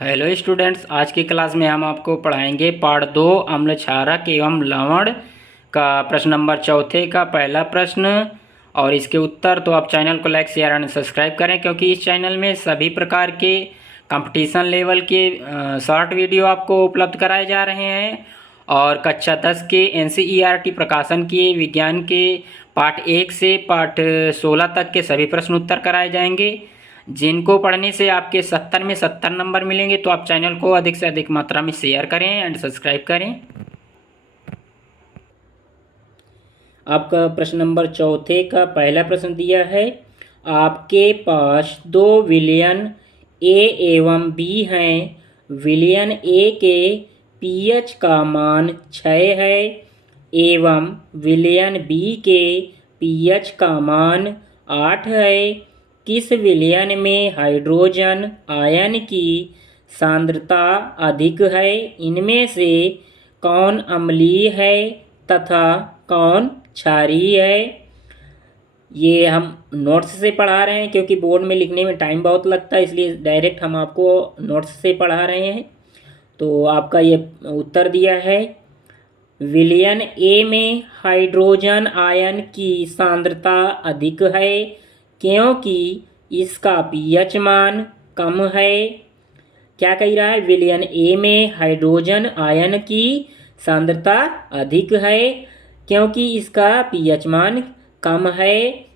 Hello students, आज की class में हम आपको पढ़ाएंगे पार्ट 2 अम्ल क्षारक एवं लवण का प्रश्न नंबर चौथे का पहला प्रश्न और इसके उत्तर। तो आप चैनल को लाइक शेयर एंड सब्सक्राइब करें, क्योंकि इस चैनल में सभी प्रकार के कंपटीशन लेवल के शॉर्ट वीडियो आपको उपलब्ध कराए जा रहे हैं। और कक्षा 10 के NCERT प्रकाशन के विज्ञान के पार्ट 1 से पार्ट 16 तक के सभी प्रश्न उत्तर कराए जाएंगे, जिनको पढ़ने से आपके 70 में 70 नंबर मिलेंगे। तो आप चैनल को अधिक से अधिक मात्रा में शेयर करें एंड सब्सक्राइब करें। आपका प्रश्न नंबर चौथे का पहला प्रश्न दिया है, आपके पास दो विलयन ए एवं बी हैं। विलयन ए के पीएच का मान 6 है एवं विलयन बी के पीएच का मान 8 है। किस विलयन में हाइड्रोजन आयन की सांद्रता अधिक है? इनमें से कौन अम्लीय है तथा कौन क्षारीय है? ये हम नोट्स से पढ़ा रहे हैं, क्योंकि बोर्ड में लिखने में टाइम बहुत लगता है, इसलिए डायरेक्ट हम आपको नोट्स से पढ़ा रहे हैं। तो आपका ये उत्तर दिया है, विलयन ए में हाइड्रोजन आयन की सांद्रता अधिक है क्योंकि इसका पीएच मान कम है। क्या कह रहा है? विलयन ए में हाइड्रोजन आयन की सांद्रता अधिक है क्योंकि इसका पीएच मान कम है।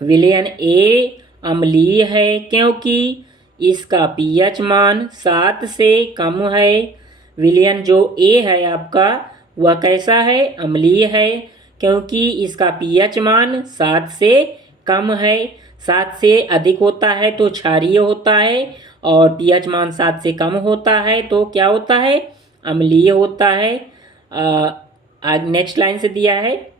विलयन ए अम्लीय है क्योंकि इसका पीएच मान 7 से कम है। विलयन जो ए है आपका, वह कैसा है? अम्लीय है, क्योंकि इसका पीएच मान 7 से कम है। 7 से अधिक होता है तो क्षारीय होता है, और पीएच मान 7 से कम होता है तो क्या होता है? अम्लीय होता है। नेक्स्ट लाइन से दिया है,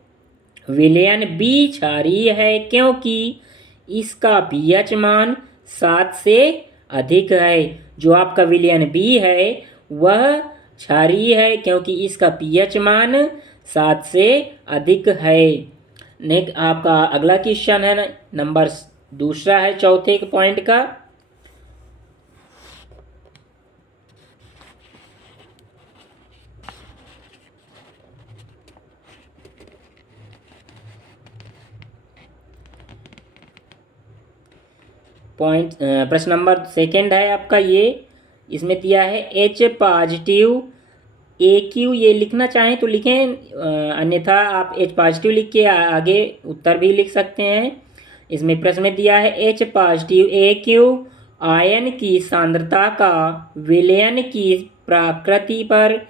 विलयन बी क्षारीय है क्योंकि इसका पीएच मान 7 से अधिक है। जो आपका विलयन बी है वह क्षारीय है क्योंकि इसका पीएच मान 7 से अधिक है। नेक्स्ट आपका अगला क्वेश्चन है, नंबर दूसरा है चौथे पॉइंट का। प्रश्न नंबर सेकेंड है आपका ये। इसमें दिया है H पॉजिटिव AQ। ये लिखना चाहें तो लिखें, अन्यथा आप H पॉजिटिव लिख के आगे उत्तर भी लिख सकते हैं। इसमें प्रश्न में दिया है H पॉजिटिव AQ आयन की सांद्रता का विलयन की प्रकृति पर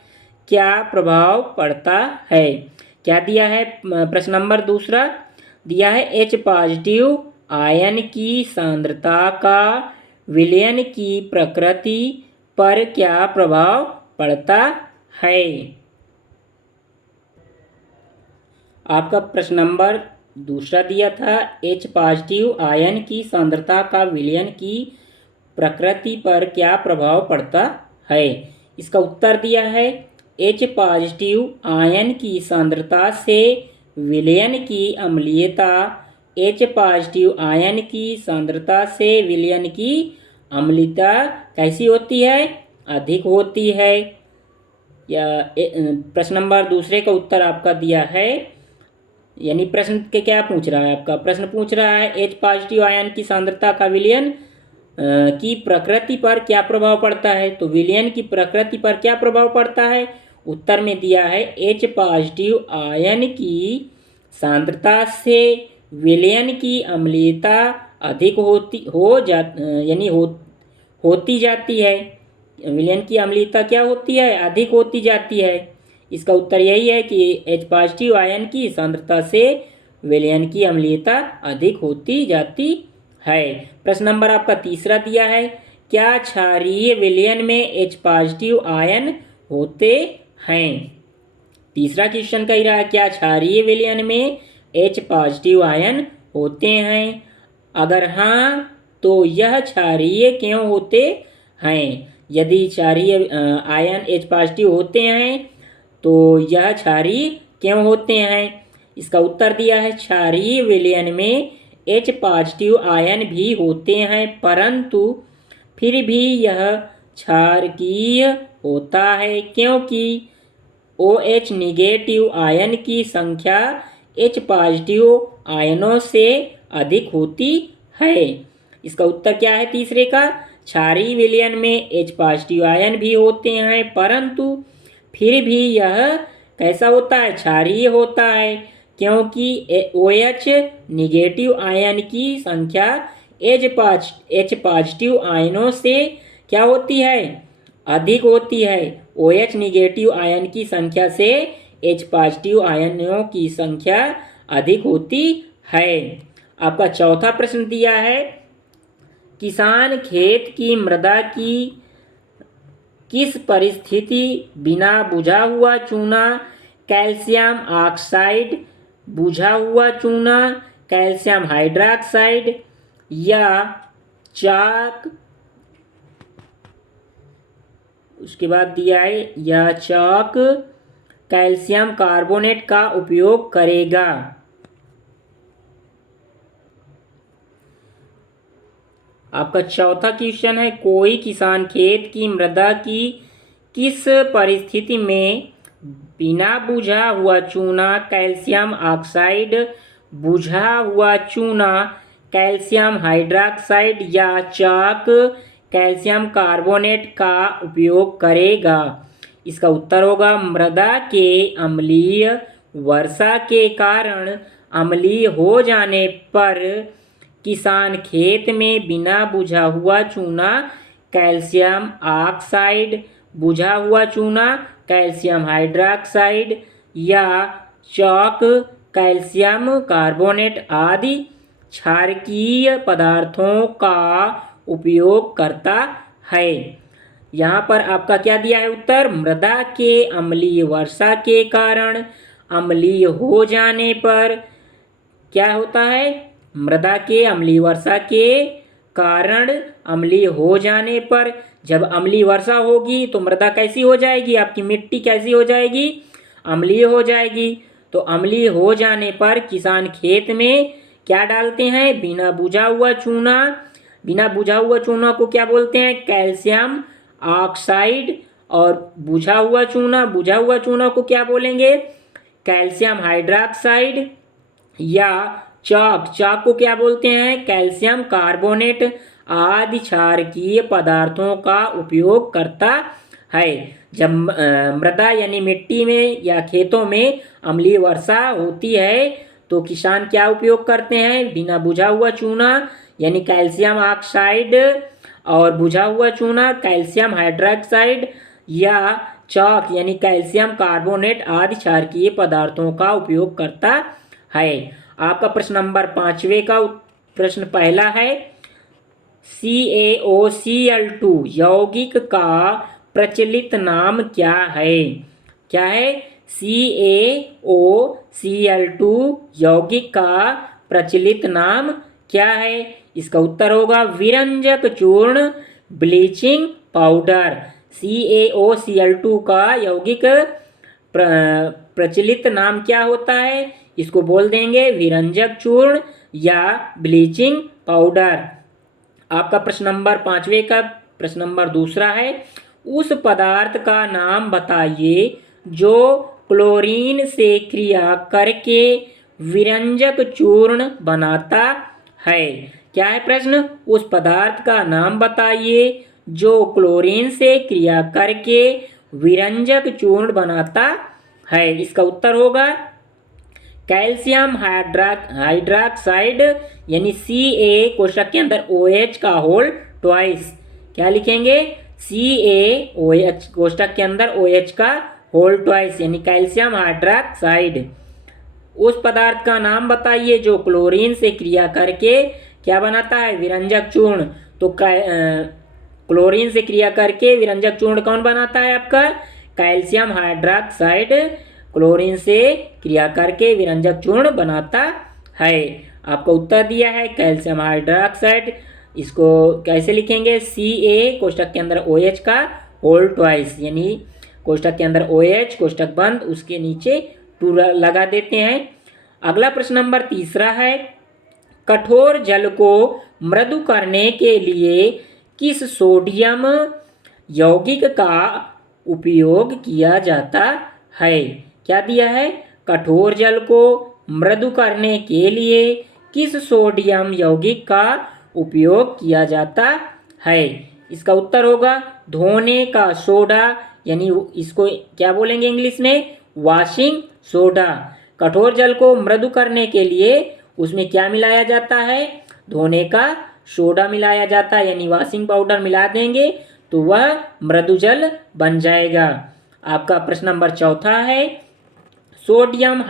क्या प्रभाव पड़ता है? क्या दिया है? प्रश्न नंबर दूसरा दिया है, H पॉजिटिव आयन की सांद्रता का विलयन की प्रकृति पर क्या प्रभाव पड़ता है? आपका प्रश्न नंबर दूसरा दिया था, H पॉजिटिव आयन की सांद्रता का विलयन की प्रकृति पर क्या प्रभाव पड़ता है? इसका उत्तर दिया है, H पॉजिटिव आयन की सांद्रता से विलयन की अम्लीयता H पॉजिटिव आयन की सांद्रता से विलयन की अम्लीयता कैसी होती है? अधिक होती है। या प्रश्न नंबर दूसरे का उत्तर आपका दिया है, यानी प्रश्न के क्या पूछ रहा है? आपका प्रश्न पूछ रहा है H पॉजिटिव आयन की सांद्रता का विलयन की प्रकृति पर क्या प्रभाव पड़ता है। तो विलयन की प्रकृति पर क्या प्रभाव पड़ता है? उत्तर में दिया है, H पॉजिटिव आयन की सांद्रता से विलयन की अम्लीयता अधिक होती जाती है। विलयन की अम्लीयता क्या होती है? अधिक होती जाती है। इसका उत्तर यही है कि H पॉजिटिव आयन की सांद्रता से विलयन की अम्लीयता अधिक होती जाती है। प्रश्न नंबर आपका तीसरा दिया है, क्या क्षारीय विलयन में H पॉजिटिव आयन होते हैं? तीसरा क्वेश्चन कह रहा है, क्या क्षारीय विलयन में H पॉजिटिव आयन होते हैं? अगर हाँ तो यह क्षारीय क्यों होते हैं? यदि क्षारीय आयन H पॉजिटिव होते हैं तो यह क्षारीय क्यों होते हैं? इसका उत्तर दिया है, क्षारीय विलयन में H पॉजिटिव आयन भी होते हैं, परंतु फिर भी यह क्षारकीय होता है क्योंकि OH निगेटिव आयन की संख्या H पॉजिटिव आयनों से अधिक होती है। इसका उत्तर क्या है तीसरे का? क्षारीय विलयन में H पॉजिटिव आयन भी होते हैं परंतु फिर भी यह कैसा होता है? क्षारीय होता है क्योंकि OH निगेटिव आयन की संख्या H पॉजिटिव आयनों से क्या होती है? अधिक होती है। OH निगेटिव आयन की संख्या से H पॉजिटिव आयनों की संख्या अधिक होती है। आपका चौथा प्रश्न दिया है, किसान खेत की मृदा की किस परिस्थिति बिना बुझा हुआ चूना, कैल्शियम ऑक्साइड, बुझा हुआ चूना, कैल्शियम हाइड्रोक्साइड या चाक, उसके बाद दिया है या चाक कैल्शियम कार्बोनेट का उपयोग करेगा? आपका चौथा क्वेश्चन है, कोई किसान खेत की मृदा की किस परिस्थिति में बिना बुझा हुआ चूना, कैल्शियम ऑक्साइड, बुझा हुआ चूना, कैल्शियम हाइड्रोक्साइड या चाक कैल्शियम कार्बोनेट का उपयोग करेगा? इसका उत्तर होगा मृदा के अम्लीय वर्षा के कारण अम्लीय हो जाने पर किसान खेत में बिना बुझा हुआ चूना, कैल्शियम ऑक्साइड, बुझा हुआ चूना, कैल्शियम हाइड्रोक्साइड या चॉक कैल्शियम कार्बोनेट आदि क्षारकीय पदार्थों का उपयोग करता है। यहाँ पर आपका क्या दिया है उत्तर? मृदा के अम्लीय वर्षा के कारण अम्लीय हो जाने पर क्या होता है? मृदा के अम्लीय वर्षा के कारण अम्लीय हो जाने पर, जब अम्लीय वर्षा होगी तो मृदा कैसी हो जाएगी? आपकी मिट्टी कैसी हो जाएगी? अम्लीय हो जाएगी। तो अम्लीय हो जाने पर किसान खेत में क्या डालते हैं? बिना बुझा हुआ चूना। बिना बुझा हुआ चूना को क्या बोलते हैं? Calcium oxide. और बुझा हुआ चूना को क्या बोलेंगे? Calcium hydroxide. या चाक को क्या बोलते हैं? कैल्शियम कार्बोनेट आदि क्षारकीय पदार्थों का उपयोग करता है। जब मृदा यानी मिट्टी में या खेतों में अम्लीय वर्षा होती है तो किसान क्या उपयोग करते हैं? बिना बुझा हुआ चूना यानी कैल्शियम ऑक्साइड और बुझा हुआ चूना कैल्शियम हाइड्रोक्साइड या चाक यानी कैल्शियम कार्बोनेट आदि क्षारकीय पदार्थों का उपयोग करता है। आपका प्रश्न नंबर 5वें का प्रश्न पहला है, CaOCl2 यौगिक का प्रचलित नाम क्या है? क्या है? CaOCl2 यौगिक का प्रचलित नाम क्या है? इसका उत्तर होगा विरंजक चूर्ण, ब्लीचिंग पाउडर। CaOCl2 का यौगिक प्रचलित नाम क्या होता है? इसको बोल देंगे विरंजक चूर्ण या ब्लीचिंग पाउडर। आपका प्रश्न नंबर 5वें का प्रश्न नंबर दूसरा है, उस पदार्थ का नाम बताइए जो क्लोरीन से क्रिया करके विरंजक चूर्ण बनाता है। क्या है प्रश्न? उस पदार्थ का नाम बताइए जो क्लोरीन से क्रिया करके विरंजक चूर्ण बनाता है। इसका उत्तर होगा कैल्शियम हाइड्रोक्साइड यानी Ca कोष्टक के अंदर OH का होल ट्वाइस। क्या लिखेंगे? CaOH कोष्टक के अंदर OH का होल ट्वाइस यानी कैल्शियम हाइड्रोक्साइड। उस पदार्थ का नाम बताइए जो क्लोरीन से क्रिया करके क्या बनाता है? विरंजक चूर्ण। तो क्लोरीन से क्रिया करके विरंजक चूर्ण कौन बनाता है? आपका कैल्शियम हाइड्रोक्साइड क्लोरीन से क्रिया करके विरंजक चूर्ण बनाता है। आपका उत्तर दिया है कैल्शियम हाइड्रोक्साइड। इसको कैसे लिखेंगे? Ca कोष्टक के अंदर OH का होल ट्वाइस यानी कोष्टक के अंदर OH कोष्टक बंद, उसके नीचे 2 लगा देते हैं। अगला प्रश्न नंबर तीसरा है, कठोर जल को मृदु करने के लिए किस सोडियम यौगिक का उपयोग किया जाता है। क्या दिया है? कठोर जल को मृदु करने के लिए किस सोडियम यौगिक का उपयोग किया जाता है? इसका उत्तर होगा धोने का सोडा, यानी इसको क्या बोलेंगे इंग्लिश में? Washing soda. कठोर जल को मृदु करने के लिए उसमें क्या मिलाया जाता है? धोने का सोडा मिलाया जाता है, यानी वॉशिंग पाउडर मिला देंगे तो वह मृदु जल बन जाएगा। आपका प्रश्न नंबर चौथा है, सोडियम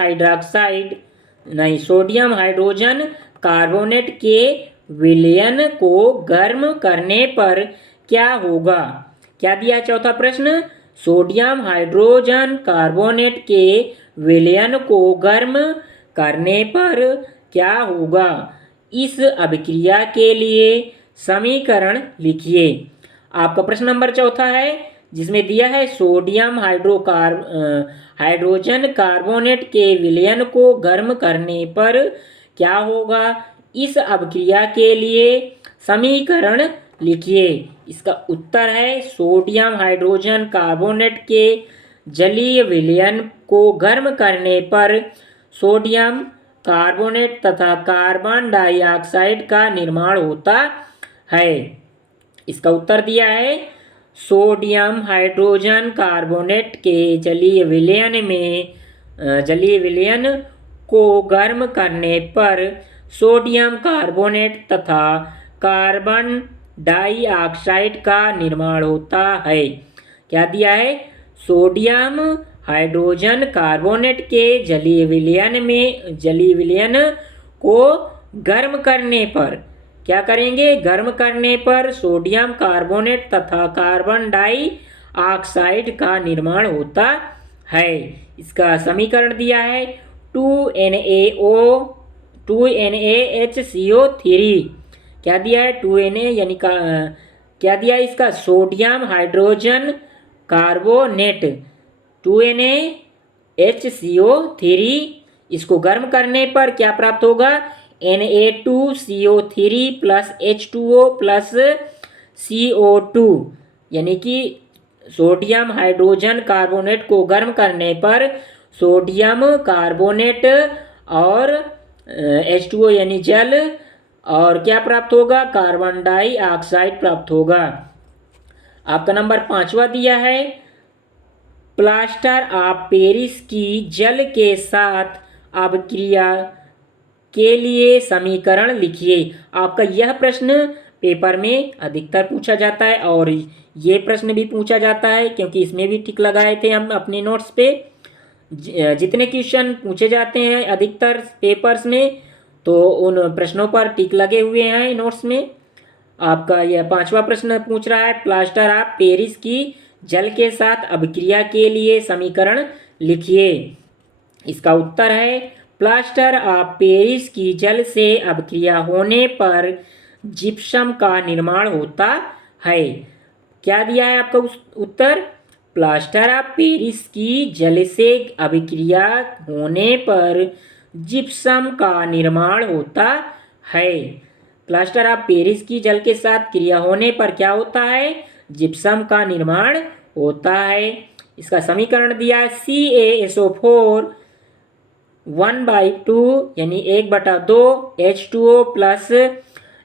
हाइड्रोजन कार्बोनेट के विलयन को गर्म करने पर क्या होगा? क्या दिया है चौथा प्रश्न? सोडियम हाइड्रोजन कार्बोनेट के विलयन को गर्म करने पर क्या होगा? इस अभिक्रिया के लिए समीकरण लिखिए। आपका प्रश्न नंबर चौथा है जिसमें दिया है सोडियम हाइड्रोजन कार्बोनेट के विलयन को गर्म करने पर क्या होगा? इस अभिक्रिया के लिए समीकरण लिखिए। इसका उत्तर है सोडियम हाइड्रोजन कार्बोनेट के जलीय विलयन को गर्म करने पर सोडियम कार्बोनेट तथा कार्बन डाइऑक्साइड का निर्माण होता है। इसका उत्तर दिया है सोडियम हाइड्रोजन कार्बोनेट के जलीय विलयन को गर्म करने पर सोडियम कार्बोनेट तथा कार्बन डाइऑक्साइड का निर्माण होता है। क्या दिया है? सोडियम हाइड्रोजन कार्बोनेट के जलीय विलयन को गर्म करने पर क्या करेंगे? गर्म करने पर सोडियम कार्बोनेट तथा कार्बन डाइऑक्साइड का निर्माण होता है। इसका समीकरण दिया है 2NaHCO3। क्या दिया है? 2Na यानी क्या दिया है इसका? Sodium hydrogen carbonate 2NaHCO3। इसको गर्म करने पर क्या प्राप्त होगा? Na2CO3 plus H2O plus CO2, यानी कि सोडियम हाइड्रोजन कार्बोनेट को गर्म करने पर सोडियम कार्बोनेट और H2O यानी जल और क्या प्राप्त होगा? कार्बन डाइऑक्साइड प्राप्त होगा। आपका नंबर 5वां दिया है, प्लास्टर ऑफ पेरिस की जल के साथ अभिक्रिया के लिए समीकरण लिखिए। आपका यह प्रश्न पेपर में अधिकतर पूछा जाता है और ये प्रश्न भी पूछा जाता है क्योंकि इसमें भी टिक लगाए थे हम अपने नोट्स पे। जितने क्वेश्चन पूछे जाते हैं अधिकतर पेपर्स में तो उन प्रश्नों पर टिक लगे हुए हैं नोट्स में। आपका यह 5वां प्रश्न पूछ रहा है, प्लास्टर ऑफ पेरिस की जल के साथ अभिक्रिया के लिए समीकरण लिखिए। इसका उत्तर है प्लास्टर ऑफ पेरिस की जल से अभिक्रिया होने पर जिप्सम का निर्माण होता है। क्या दिया है आपका उत्तर? प्लास्टर ऑफ पेरिस की जल से अभिक्रिया होने पर जिप्सम का निर्माण होता है। प्लास्टर ऑफ पेरिस की जल के साथ क्रिया होने पर क्या होता है? जिप्सम का निर्माण होता है। इसका समीकरण दिया है CaSO4 1/2 यानी 1/2 H2O प्लस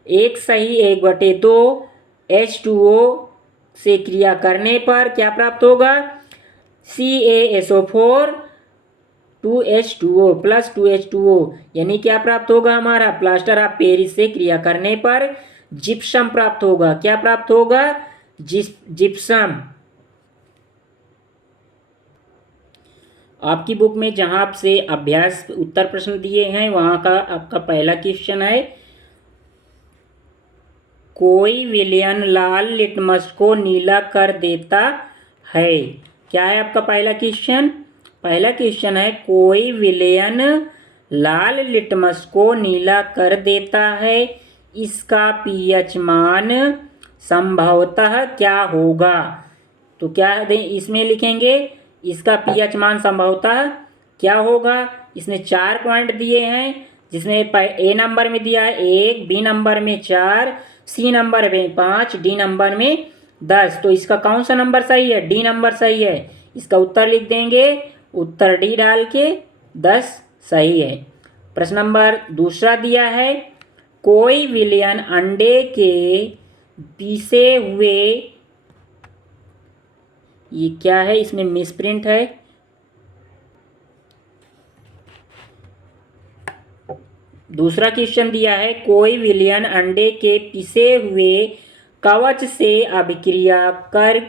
1/2 H2O से क्रिया करने पर क्या प्राप्त होगा? CaSO4 2H2O प्लस 2H2O यानी क्या प्राप्त होगा हमारा? प्लास्टर ऑफ पेरिस से क्रिया करने पर जिप्सम प्राप्त होगा। क्या प्राप्त होगा? जिप्सम। आपकी बुक में जहां आपसे अभ्यास उत्तर प्रश्न दिए हैं वहां का आपका पहला क्वेश्चन है, कोई विलयन लाल लिटमस को नीला कर देता है। क्या है आपका पहला क्वेश्चन? पहला क्वेश्चन है, कोई विलयन लाल लिटमस को नीला कर देता है, इसका पीएच मान संभवतः क्या होगा? तो क्या इसमें लिखेंगे? इसका पीएच मान संभवतः क्या होगा? इसमें 4 पॉइंट दिए हैं जिसमें ए नंबर में दिया है 1, बी नंबर में 4, सी नंबर में 5, डी नंबर में 10। तो इसका कौन सा नंबर सही है? डी नंबर सही है। इसका उत्तर लिख देंगे, उत्तर डी डाल के 10 सही है। प्रश्न नंबर दूसरा दिया है, कोई विलियन अंडे के पीसे हुए, ये क्या है, इसमें मिसप्रिंट है। दूसरा क्वेश्चन दिया है, कोई विलियन अंडे के पिसे हुए कवच से अभिक्रिया कर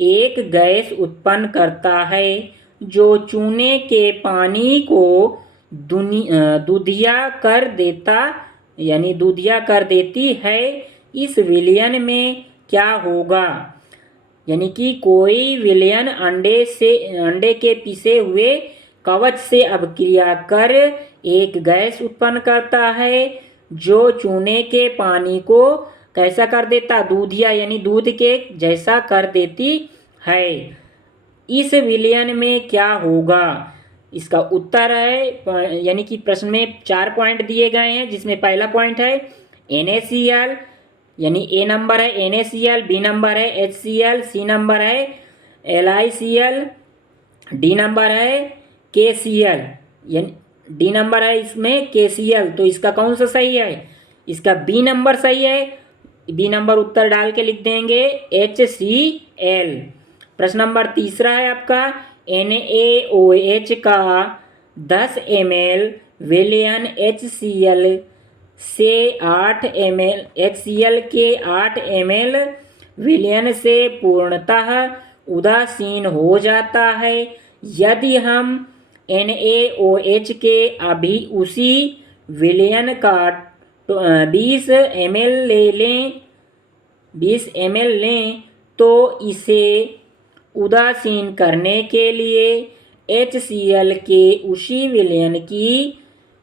एक गैस उत्पन्न करता है जो चूने के पानी को दूधिया कर देता, यानी दूधिया कर देती है। इस विलयन में क्या होगा? यानी कि कोई विलयन अंडे के पिसे हुए कवच से अभिक्रिया कर एक गैस उत्पन्न करता है जो चूने के पानी को कैसा कर देता? दूधिया, यानी दूध के जैसा कर देती है। इस विलयन में क्या होगा? इसका उत्तर है, यानी कि प्रश्न में 4 पॉइंट दिए गए हैं, जिसमें पहला पॉइंट है NaCl, यानी ए नंबर है NaCl, बी नंबर है HCl, सी नंबर है LiCl, डी नंबर है KCl, यानी डी नंबर है इसमें KCl। तो इसका कौन सा सही है? इसका बी नंबर सही है। बी नंबर उत्तर डाल के लिख देंगे HCl। प्रश्न नंबर तीसरा है आपका, NaOH का 10 ml विलयन HCl से 8 ml HCl के 8 ml विलयन से पूर्णतः उदासीन हो जाता है। यदि हम NaOH के अभी उसी विलयन का 20 ml लें तो इसे उदासीन करने के लिए HCl के उसी विलयन की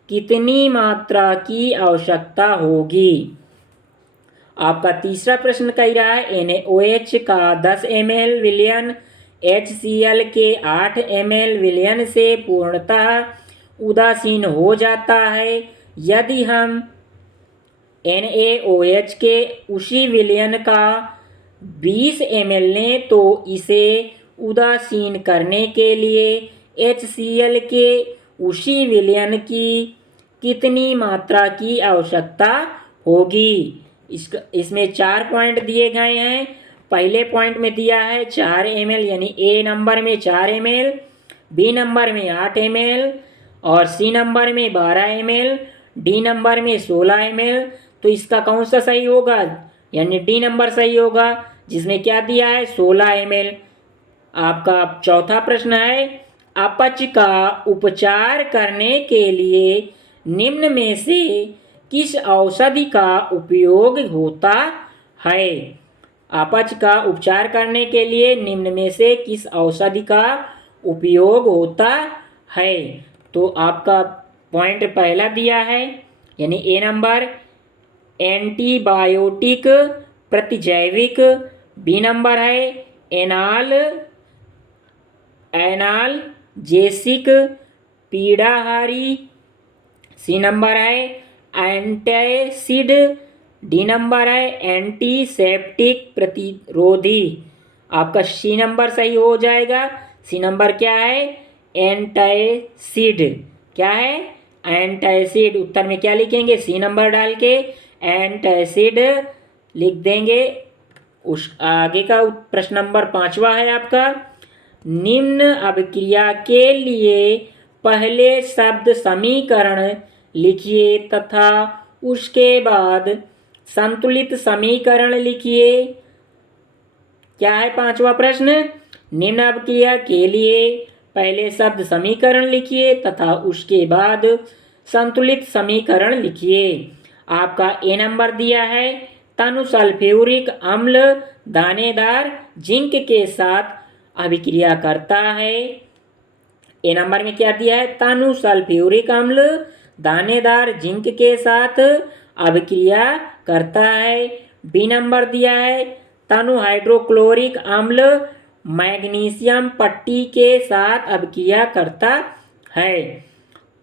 कितनी मात्रा की आवश्यकता होगी? आपका तीसरा प्रश्न कह रहा है, NaOH का 10 ml विलयन HCl के 8 ml विलयन से पूर्णतः उदासीन हो जाता है। यदि हम NaOH के उसी विलयन का 20 ml लें तो इसे उदासीन करने के लिए HCl के उसी विलयन की कितनी मात्रा की आवश्यकता होगी? इसमें 4 पॉइंट दिए गए हैं। पहले पॉइंट में दिया है 4 ml, यानी ए नंबर में 4 ml, बी नंबर में 8 ml और सी नंबर में 12 ml, डी नंबर में 16 ml। तो इसका कौन सा सही होगा? यानी डी नंबर सही होगा, जिसमें क्या दिया है? 16 ml। आपका चौथा प्रश्न है, अपच का उपचार करने के लिए निम्न में से किस औषधि का उपयोग होता है? अपच का उपचार करने के लिए निम्न में से किस औषधि का उपयोग होता है? तो आपका पॉइंट पहला दिया है, यानी ए नंबर एंटीबायोटिक प्रतिजैविक, बी नंबर है एनाल्जेसिक पीड़ाहारी, सी नंबर है एंटासिड, डी नंबर है एंटीसेप्टिक प्रतिरोधी। आपका सी नंबर सही हो जाएगा। सी नंबर क्या है? एंटासिड। क्या है? एंटासिड। उत्तर में क्या लिखेंगे? सी नंबर डाल के एंटासिड लिख देंगे। उस आगे का प्रश्न नंबर 5वां है आपका, निम्न अभिक्रिया के लिए पहले शब्द समीकरण लिखिए तथा उसके बाद संतुलित समीकरण लिखिए। क्या है 5वां प्रश्न? निम्न अभिक्रिया के लिए पहले शब्द समीकरण लिखिए तथा उसके बाद संतुलित समीकरण लिखिए। आपका ए नंबर दिया है, तनु सल्फ्यूरिक अम्ल दानेदार जिंक के साथ अभिक्रिया करता है। ए नंबर में क्या दिया है? तनु सल्फ्यूरिक अम्ल दानेदार जिंक के साथ अभिक्रिया करता है। बी नंबर दिया है, तनु हाइड्रोक्लोरिक अम्ल मैग्नीशियम पट्टी के साथ अभिक्रिया करता है।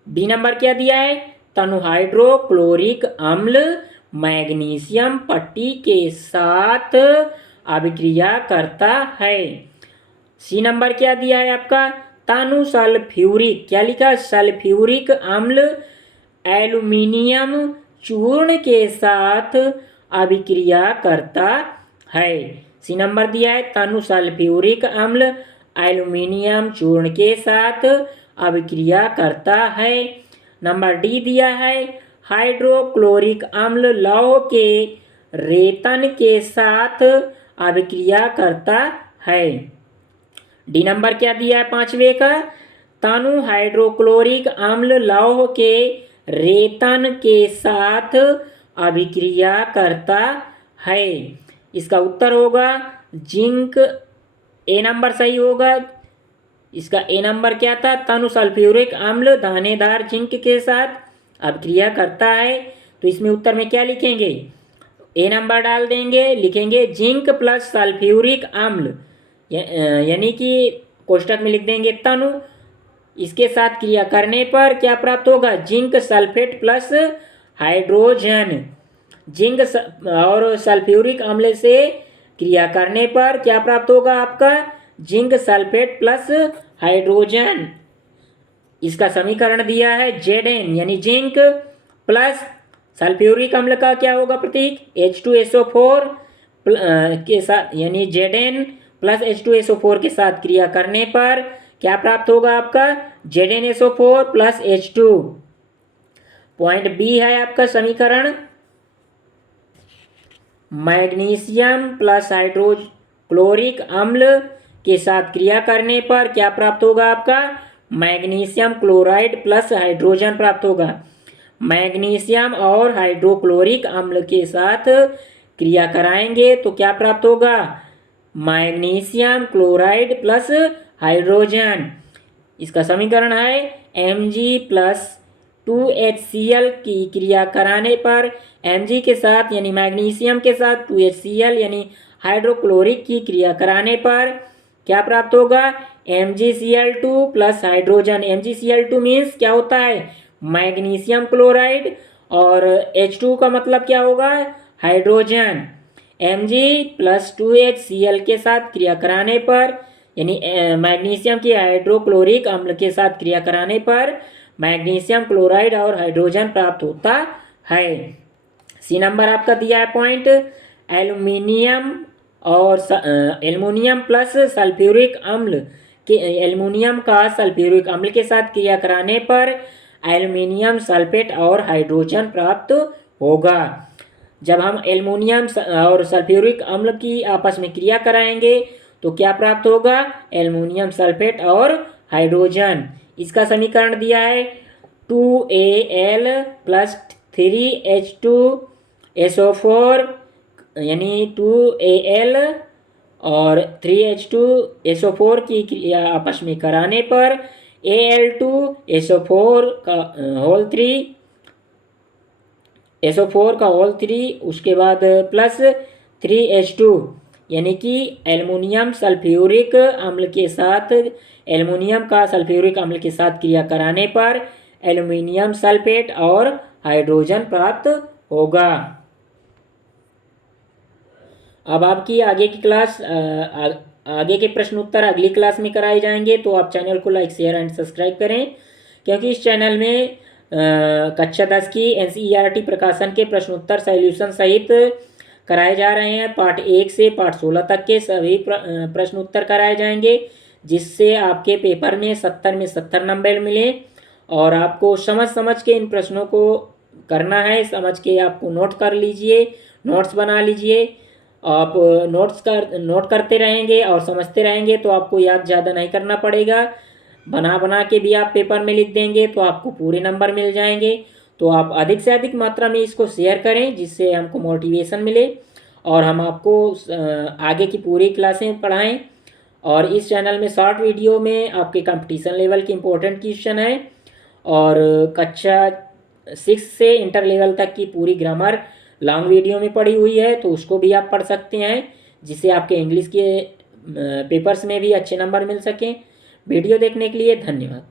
बी नंबर क्या दिया है? तनु हाइड्रोक्लोरिक अम्ल मैग्नीशियम पट्टी के साथ अभिक्रिया करता है। सी नंबर क्या दिया है आपका, तानु सल्फ्यूरिक, क्या लिखा, सल्फ्यूरिक अम्ल एल्यूमिनियम चूर्ण के साथ अभिक्रिया करता है। सी नंबर दिया है, तानु सल्फ्यूरिक अम्ल एल्यूमिनियम चूर्ण के साथ अभिक्रिया करता है। नंबर डी दिया है, हाइड्रोक्लोरिक अम्ल लौह के रेतन के साथ अभिक्रिया करता है। डी नंबर क्या दिया है पांचवे का, तानु हाइड्रोक्लोरिक अम्ल लौह के रेतन के साथ अभिक्रिया करता है। इसका उत्तर होगा जिंक, ए नंबर सही होगा। इसका ए नंबर क्या था, तानु सल्फ्यूरिक अम्ल दानेदार जिंक के साथ अभिक्रिया करता है। तो इसमें उत्तर में क्या लिखेंगे, ए नंबर डाल देंगे, लिखेंगे जिंक प्लस सल्फ्यूरिक अम्ल, यानी कि कोष्टक में लिख देंगे तनु, इसके साथ क्रिया करने पर क्या प्राप्त होगा, zinc sulphate plus hydrogen. Zinc और सल्फ्यूरिक अम्ल से क्रिया करने पर क्या प्राप्त होगा आपका, जिंक सल्फेट प्लस हाइड्रोजन। इसका समीकरण दिया है Zn, यानी जिंक प्लस सल्फ्यूरिक अम्ल का क्या होगा प्रतीक, H2SO4 के साथ, यानी Zn प्लस H2SO4 के साथ क्रिया करने पर क्या प्राप्त होगा आपका, ZnSO4 plus H2। Point B है आपका समीकरण, मैग्नीशियम प्लस हाइड्रोक्लोरिक अम्ल के साथ क्रिया करने पर क्या प्राप्त होगा आपका, मैग्नीशियम क्लोराइड प्लस हाइड्रोजन प्राप्त होगा। मैग्नीशियम और हाइड्रोक्लोरिक अम्ल के साथ क्रिया कराएंगे तो क्या प्राप्त होगा, मैग्नीशियम क्लोराइड प्लस हाइड्रोजन। इसका समीकरण है Mg प्लस 2HCl की क्रिया कराने पर Mg के साथ यानी मैग्नीशियम के साथ 2HCl यानी हाइड्रोक्लोरिक की क्रिया कराने पर क्या प्राप्त होगा, MgCl2 plus hydrogen. MgCl2 means क्या होता है, मैग्नीशियम क्लोराइड, और H2 का मतलब क्या होगा, हाइड्रोजन। Mg प्लस 2HCl के साथ क्रिया कराने पर, यानी मैग्नीशियम की हाइड्रोक्लोरिक अम्ल के साथ क्रिया कराने पर मैग्नीशियम क्लोराइड और हाइड्रोजन प्राप्त होता है। सी नंबर आपका दिया है पॉइंट, एल्यूमिनियम और एल्युमिनियम प्लस सल्फ्यूरिक अम्ल के, एल्युमिनियम का सल्फ्यूरिक अम्ल के साथ क्रिया कराने पर एल्युमिनियम सल्फेट और हाइड्रोजन प्राप्त होगा। जब हम एल्युमिनियम और सल्फ्यूरिक अम्ल की आपस में क्रिया कराएंगे तो क्या प्राप्त होगा, एल्युमिनियम सल्फेट और हाइड्रोजन। इसका समीकरण दिया है 2Al प्लस 3H2SO4, यानी 2Al और 3H2SO4 की क्रिया आपस में कराने पर Al2SO4 का होल 3 उसके बाद प्लस 3H2, यानी कि एल्युमिनियम सल्फ्यूरिक अम्ल के साथ, एल्युमिनियम का सल्फ्यूरिक अम्ल के साथ क्रिया कराने पर एल्युमिनियम सल्फेट और हाइड्रोजन प्राप्त होगा। अब आपकी आगे की क्लास, आगे के प्रश्न उत्तर अगली क्लास में कराए जाएंगे, तो आप चैनल को लाइक शेयर एंड सब्सक्राइब करें, क्योंकि इस चैनल में कक्षा 10 की NCERT प्रकाशन के प्रश्न उत्तर सॉल्यूशन सहित कराए जा रहे हैं। पार्ट 1 से पार्ट 16 तक के सभी प्रश्न उत्तर कराए जाएंगे, जिससे आपके पेपर में 70 में 70 नंबर मिले। और आपको समझ के इन प्रश्नों को करना है, समझ के आपको नोट कर लीजिए, नोट्स बना लीजिए। आप नोट करते रहेंगे और समझते रहेंगे तो आपको याद ज़्यादा नहीं करना पड़ेगा। बना के भी आप पेपर में लिख देंगे तो आपको पूरे नंबर मिल जाएंगे। तो आप अधिक से अधिक मात्रा में इसको शेयर करें, जिससे हमको मोटिवेशन मिले और हम आपको आगे की पूरी क्लासें पढ़ाएं। और इस चैनल में शॉर्ट वीडियो में आपके कंपटीशन लेवल के इम्पोर्टेंट क्वेश्चन है, और कक्षा 6 से इंटर लेवल तक की पूरी ग्रामर लॉन्ग वीडियो में पड़ी हुई है, तो उसको भी आप पढ़ सकते हैं, जिससे आपके इंग्लिश के पेपर्स में भी अच्छे नंबर मिल सकें। वीडियो देखने के लिए धन्यवाद।